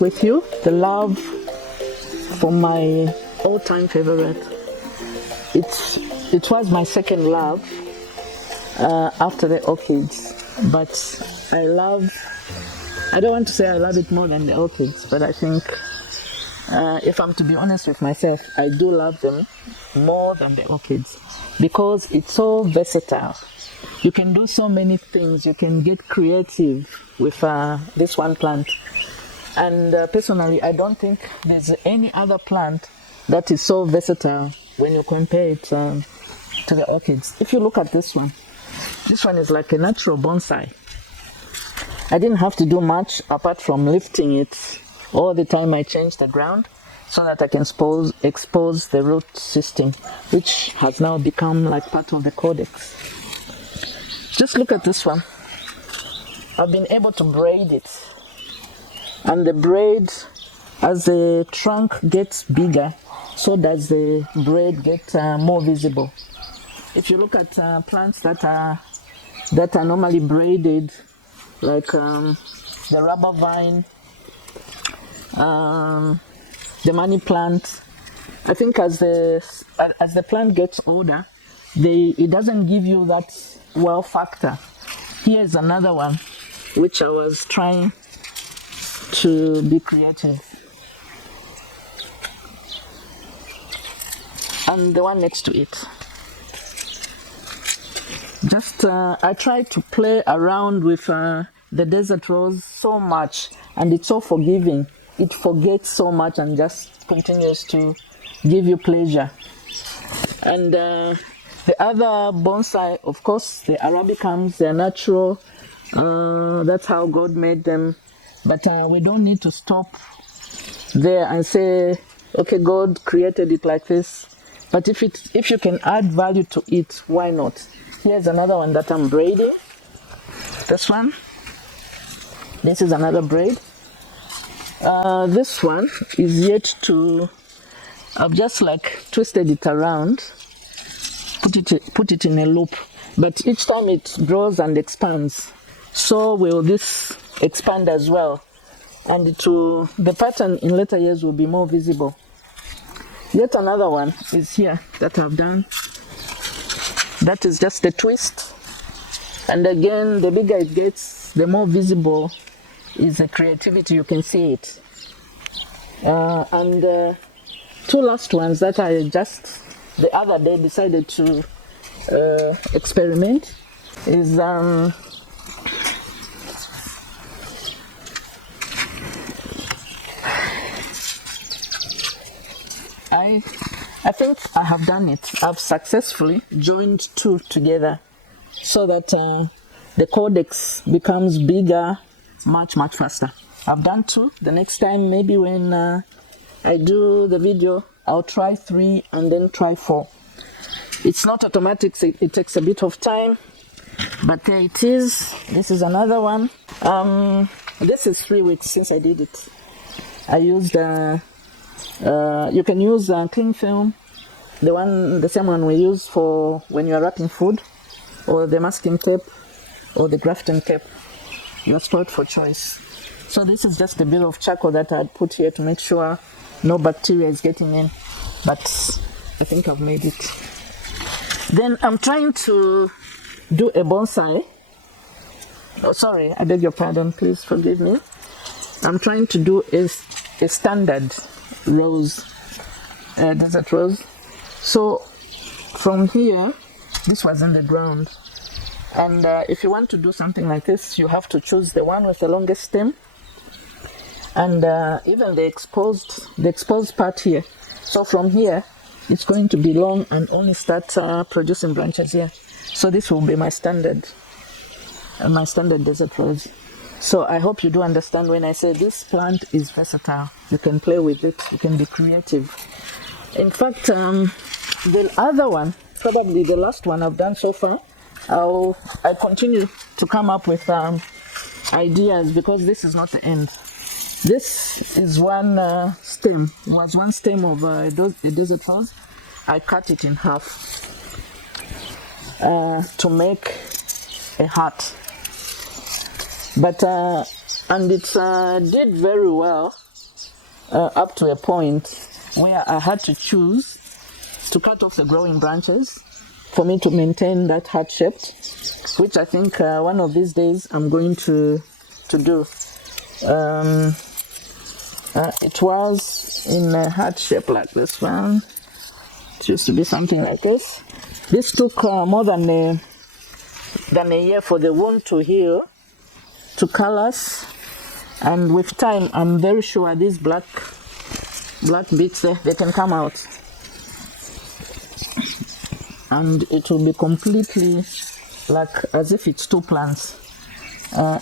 with you the love for my all-time favorite. It was my second love after the orchids, but I don't want to say I love it more than the orchids, but I think if I'm to be honest with myself, I do love them more than the orchids because it's so versatile. You can do so many things. You can get creative with this one plant. And personally, I don't think there's any other plant that is so versatile when you compare it to the orchids. If you look at this one is like a natural bonsai. I didn't have to do much apart from lifting it all the time. I changed the ground so that I can expose the root system, which has now become like part of the codex. Just look at this one. I've been able to braid it. And the braid, as the trunk gets bigger, so does the braid get more visible. If you look at plants that are normally braided, like the rubber vine, the money plant, I think as the plant gets older, it doesn't give you that wow factor. Here's another one which I was trying to be creative. And the one next to it. Just I tried to play around with the desert rose so much, and it's so forgiving. It forgets so much and just continues to give you pleasure. And the other bonsai, of course, the Arabicums, they're natural. That's how God made them. But we don't need to stop there and say, okay, God created it like this. But if you can add value to it, why not? Here's another one that I'm braiding. This one. This is another braid. This one is yet to... I've just like twisted it around, put it in a loop. But each time it grows and expands, so will this expand as well. And the pattern in later years will be more visible. Yet another one is here that I've done. That is just a twist. And again, the bigger it gets, the more visible is the creativity. You can see it. And two last ones that I just the other day decided to experiment is I think I have done it. I've successfully joined two together so that the codex becomes bigger much faster. I've done two. The next time, maybe when I do the video, I'll try 3 and then try 4. It's not automatic, so it takes a bit of time, but there it is. This is another one. This is 3 weeks since I did it. I used you can use cling film, the same one we use for when you are wrapping food, or the masking tape, or the grafting tape. Your spot for choice. So this is just a bit of charcoal that I had put here to make sure no bacteria is getting in, but I think I've made it. Then I'm trying to do a bonsai. Oh, sorry, I beg your pardon, please forgive me. I'm trying to do a standard rose, desert rose. So from here, this was in the ground. And if you want to do something like this, you have to choose the one with the longest stem. And even the exposed part here. So from here, it's going to be long and only start producing branches here. So this will be my standard desert rose. So I hope you do understand when I say this plant is versatile. You can play with it, you can be creative. In fact, the other one, probably the last one I've done so far, I continue to come up with ideas because this is not the end. This is one stem, was one stem of a desert rose. I cut it in half to make a heart. But and it did very well up to a point where I had to choose to cut off the growing branches for me to maintain that heart shape, which I think one of these days I'm going to do. It was in a heart shape like this one. It used to be something like this. This took more than a year for the wound to heal, to callus, and with time I'm very sure these black bits there, they can come out and it will be completely like as if it's two plants.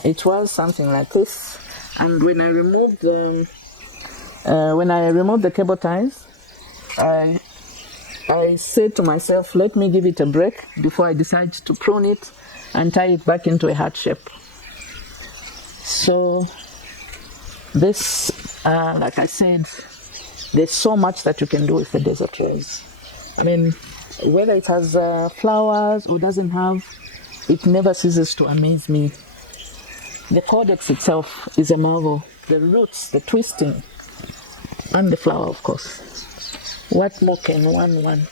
It was something like this, and when I removed the cable ties, I said to myself, let me give it a break before I decide to prune it and tie it back into a heart shape. So this, like I said, there's so much that you can do with the desert rose. I mean, whether it has flowers or doesn't have, it never ceases to amaze me. The codex itself is a marvel. The roots, the twisting, and the flower, of course. What more can one want?